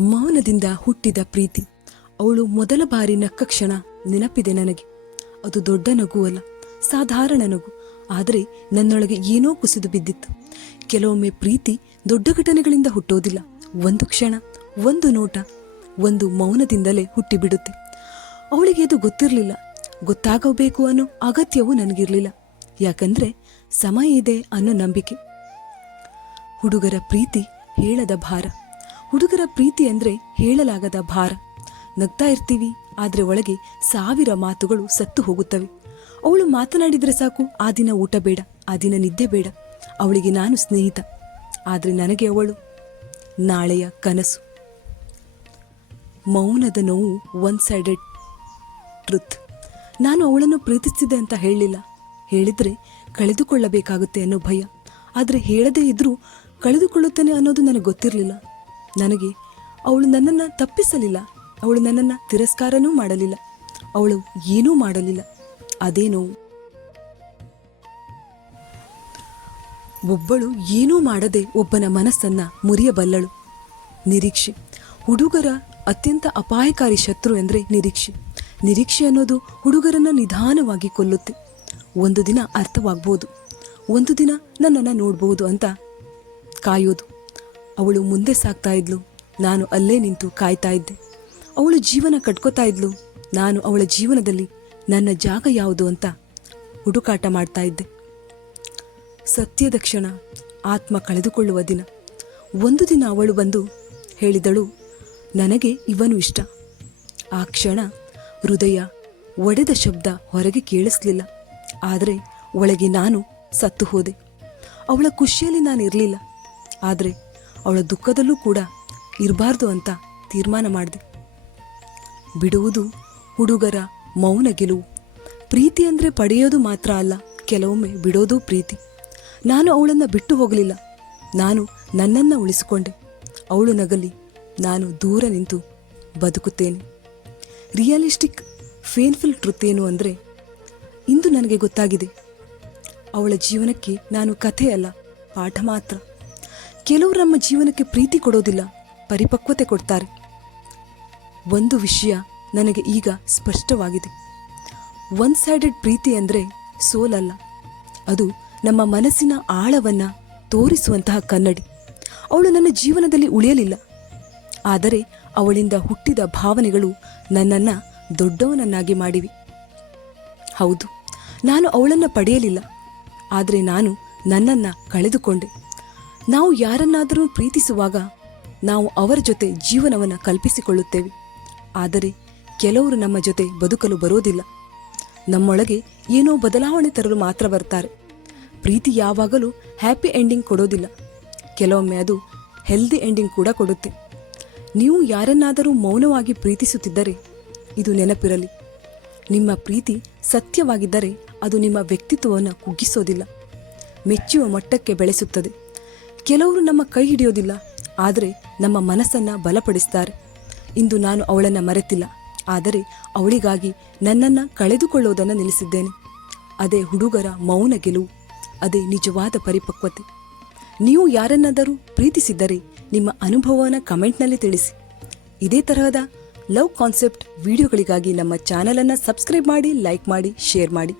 ಮೌನದಿಂದ ಹುಟ್ಟಿದ ಪ್ರೀತಿ. ಅವಳು ಮೊದಲ ಬಾರಿ ನಕ್ಕ ಕ್ಷಣ ನೆನಪಿದೆ ನನಗೆ. ಅದು ದೊಡ್ಡ ನಗು ಅಲ್ಲ, ಸಾಧಾರಣ ನಗು. ಆದರೆ ನನ್ನೊಳಗೆ ಏನೋ ಕುಸಿದು ಬಿದ್ದಿತ್ತು. ಕೆಲವೊಮ್ಮೆ ಪ್ರೀತಿ ದೊಡ್ಡ ಘಟನೆಗಳಿಂದ ಹುಟ್ಟೋದಿಲ್ಲ. ಒಂದು ಕ್ಷಣ, ಒಂದು ನೋಟ, ಒಂದು ಮೌನದಿಂದಲೇ ಹುಟ್ಟಿಬಿಡುತ್ತೆ. ಅವಳಿಗೆ ಅದು ಗೊತ್ತಿರಲಿಲ್ಲ. ಗೊತ್ತಾಗಬೇಕು ಅನ್ನೋ ಅಗತ್ಯವೂ ನನಗಿರಲಿಲ್ಲ. ಯಾಕಂದ್ರೆ ಸಮಯ ಇದೆ ಅನ್ನೋ ನಂಬಿಕೆ. ಹುಡುಗರ ಪ್ರೀತಿ ಹೇಳದ ಭಾರ. ಹುಡುಗರ ಪ್ರೀತಿ ಅಂದ್ರೆ ಹೇಳಲಾಗದ ಭಾರ. ನಗ್ತಾ ಇರ್ತೀವಿ, ಆದ್ರೆ ಒಳಗೆ ಸಾವಿರ ಮಾತುಗಳು ಸತ್ತು ಹೋಗುತ್ತವೆ. ಅವಳು ಮಾತನಾಡಿದ್ರೆ ಸಾಕು, ಆ ದಿನ ಊಟ ಬೇಡ, ಆ ದಿನ ನಿದ್ದೆ ಬೇಡ. ಅವಳಿಗೆ ನಾನು ಸ್ನೇಹಿತ. ಆದ್ರೆ ನನಗೆ ಅವಳು ನಾಳೆಯ ಕನಸು. ಮೌನದ ನೋವು ಒನ್ ಸೈಡೆಡ್ ಟ್ರುತ್ ನಾನು ಅವಳನ್ನು ಪ್ರೀತಿಸ್ತಿದ್ದೆ ಅಂತ ಹೇಳಲಿಲ್ಲ ಹೇಳಿದ್ರೆ ಕಳೆದುಕೊಳ್ಳಬೇಕಾಗುತ್ತೆ ಅನ್ನೋ ಭಯ. ಆದರೆ ಹೇಳದೇ ಇದ್ರೂ ಕಳೆದುಕೊಳ್ಳುತ್ತೇನೆ ಅನ್ನೋದು ನನಗೆ ಗೊತ್ತಿರಲಿಲ್ಲ. ನನಗೆ, ಅವಳು ನನ್ನನ್ನು ತಪ್ಪಿಸಲಿಲ್ಲ. ಅವಳು ನನ್ನನ್ನು ತಿರಸ್ಕಾರನೂ ಮಾಡಲಿಲ್ಲ. ಅವಳು ಏನೂ ಮಾಡಲಿಲ್ಲ. ಅದೇನೋ ಒಬ್ಬಳು ಏನೂ ಮಾಡದೆ ಒಬ್ಬನ ಮನಸ್ಸನ್ನ ಮುರಿಯಬಲ್ಲಳು. ನಿರೀಕ್ಷೆ. ಹುಡುಗರ ಅತ್ಯಂತ ಅಪಾಯಕಾರಿ ಶತ್ರು ಎಂದರೆ ನಿರೀಕ್ಷೆ. ನಿರೀಕ್ಷೆ ಅನ್ನೋದು ಹುಡುಗರನ್ನ ನಿಧಾನವಾಗಿ ಕೊಲ್ಲುತ್ತೆ. ಒಂದು ದಿನ ಅರ್ಥವಾಗ್ಬೋದು. ಒಂದು ದಿನ ನನ್ನನ್ನು ನೋಡ್ಬೋದು ಅಂತ ಕಾಯೋದು. ಅವಳು ಮುಂದೆ ಸಾಗ್ತಾ ಇದ್ಲು. ನಾನು ಅಲ್ಲೇ ನಿಂತು ಕಾಯ್ತಾ ಇದ್ದೆ. ಅವಳು ಜೀವನ ಕಟ್ಕೋತಾ ಇದ್ಲು. ನಾನು ಅವಳ ಜೀವನದಲ್ಲಿ ನನ್ನ ಜಾಗ ಯಾವುದು ಅಂತ ಹುಡುಕಾಟ ಮಾಡ್ತಾ ಇದ್ದೆ. ಸತ್ಯದ ಕ್ಷಣ ಆತ್ಮ ಕಳೆದುಕೊಳ್ಳುವ ದಿನ. ಒಂದು ದಿನ ಅವಳು ಬಂದು ಹೇಳಿದಳು, ನನಗೆ ಇವನು ಇಷ್ಟ. ಆ ಕ್ಷಣ ಹೃದಯ ಒಡೆದ ಶಬ್ದ ಹೊರಗೆ ಕೇಳಿಸ್ಲಿಲ್ಲ. ಆದರೆ ಒಳಗೆ ನಾನು ಸತ್ತು ಹೋದೆ. ಅವಳ ಖುಷಿಯಲ್ಲಿ ನಾನು ಇರಲಿಲ್ಲ ಆದರೆ ಅವಳ ದುಃಖದಲ್ಲೂ ಕೂಡ ಇರಬಾರ್ದು ಅಂತ ತೀರ್ಮಾನ ಮಾಡಿದೆ. ಬಿಡುವುದು ಹುಡುಗರ ಮೌನ ಗೆಲುವು. ಪ್ರೀತಿ ಅಂದರೆ ಪಡೆಯೋದು ಮಾತ್ರ ಅಲ್ಲ, ಕೆಲವೊಮ್ಮೆ ಬಿಡೋದು ಪ್ರೀತಿ. ನಾನು ಅವಳನ್ನು ಬಿಟ್ಟು ಹೋಗಲಿಲ್ಲ. ನಾನು ನನ್ನನ್ನು ಉಳಿಸಿಕೊಂಡೆ. ಅವಳು ನಗಲಿ, ನಾನು ದೂರ ನಿಂತು ಬದುಕುತ್ತೇನೆ. ರಿಯಲಿಸ್ಟಿಕ್ ಫೇನ್ಫುಲ್ ಟ್ರುತ್ ಏನು ಅಂದರೆ, ಇಂದು ನನಗೆ ಗೊತ್ತಾಗಿದೆ. ಅವಳ ಜೀವನಕ್ಕೆ ನಾನು ಕಥೆ ಅಲ್ಲ, ಪಾಠ ಮಾತ್ರ. ಕೆಲವರು ನಮ್ಮ ಜೀವನಕ್ಕೆ ಪ್ರೀತಿ ಕೊಡೋದಿಲ್ಲ, ಪರಿಪಕ್ವತೆ ಕೊಡ್ತಾರೆ. ಒಂದು ವಿಷಯ ನನಗೆ ಈಗ ಸ್ಪಷ್ಟವಾಗಿದೆ. ಒನ್ ಸೈಡೆಡ್ ಪ್ರೀತಿ ಅಂದರೆ ಸೋಲಲ್ಲ. ಅದು ನಮ್ಮ ಮನಸ್ಸಿನ ಆಳವನ್ನು ತೋರಿಸುವಂತಹ ಕನ್ನಡಿ. ಅವಳು ನನ್ನ ಜೀವನದಲ್ಲಿ ಉಳಿಯಲಿಲ್ಲ. ಆದರೆ ಅವಳಿಂದ ಹುಟ್ಟಿದ ಭಾವನೆಗಳು ನನ್ನನ್ನು ದೊಡ್ಡವನನ್ನಾಗಿ ಮಾಡಿವೆ. ಹೌದು, ನಾನು ಅವಳನ್ನು ಪಡೆಯಲಿಲ್ಲ. ಆದರೆ ನಾನು ನನ್ನನ್ನು ಕಳೆದುಕೊಂಡೆ. ನಾವು ಯಾರನ್ನಾದರೂ ಪ್ರೀತಿಸುವಾಗ ನಾವು ಅವರ ಜೊತೆ ಜೀವನವನ್ನು ಕಲ್ಪಿಸಿಕೊಳ್ಳುತ್ತೇವೆ. ಆದರೆ ಕೆಲವರು ನಮ್ಮ ಜೊತೆ ಬದುಕಲು ಬರೋದಿಲ್ಲ. ನಮ್ಮೊಳಗೆ ಏನೋ ಬದಲಾವಣೆ ತರಲು ಮಾತ್ರ ಬರ್ತಾರೆ. ಪ್ರೀತಿ ಯಾವಾಗಲೂ ಹ್ಯಾಪಿ ಎಂಡಿಂಗ್ ಕೊಡೋದಿಲ್ಲ. ಕೆಲವೊಮ್ಮೆ ಅದು ಹೆಲ್ದಿ ಎಂಡಿಂಗ್ ಕೂಡ ಕೊಡುತ್ತೆ. ನೀವು ಯಾರನ್ನಾದರೂ ಮೌನವಾಗಿ ಪ್ರೀತಿಸುತ್ತಿದ್ದರೆ ಇದು ನೆನಪಿರಲಿ. ನಿಮ್ಮ ಪ್ರೀತಿ ಸತ್ಯವಾಗಿದ್ದರೆ ಅದು ನಿಮ್ಮ ವ್ಯಕ್ತಿತ್ವವನ್ನು ಕುಗ್ಗಿಸೋದಿಲ್ಲ. ಮೆಚ್ಚುವ ಮಟ್ಟಕ್ಕೆ ಬೆಳೆಸುತ್ತದೆ. ಕೆಲವರು ನಮ್ಮ ಕೈ ಹಿಡಿಯೋದಿಲ್ಲ, ಆದರೆ ನಮ್ಮ ಮನಸ್ಸನ್ನು ಬಲಪಡಿಸ್ತಾರೆ. ಇಂದು ನಾನು ಅವಳನ್ನು ಮರೆತಿಲ್ಲ, ಆದರೆ ಅವಳಿಗಾಗಿ ನನ್ನನ್ನು ಕಳೆದುಕೊಳ್ಳೋದನ್ನು ನಿಲ್ಲಿಸಿದ್ದೇನೆ. ಅದೇ ಹುಡುಗರ ಮೌನ ಗೆಲುವು, ಅದೇ ನಿಜವಾದ ಪರಿಪಕ್ವತೆ. ನೀವು ಯಾರನ್ನಾದರೂ ಪ್ರೀತಿಸಿದ್ದರೆ ನಿಮ್ಮ ಅನುಭವವನ್ನು ಕಮೆಂಟ್ನಲ್ಲಿ ತಿಳಿಸಿ. ಇದೇ ತರಹದ ಲವ್ ಕಾನ್ಸೆಪ್ಟ್ ವಿಡಿಯೋಗಳಿಗಾಗಿ ನಮ್ಮ ಚಾನಲನ್ನು ಸಬ್ಸ್ಕ್ರೈಬ್ ಮಾಡಿ, ಲೈಕ್ ಮಾಡಿ, ಶೇರ್ ಮಾಡಿ.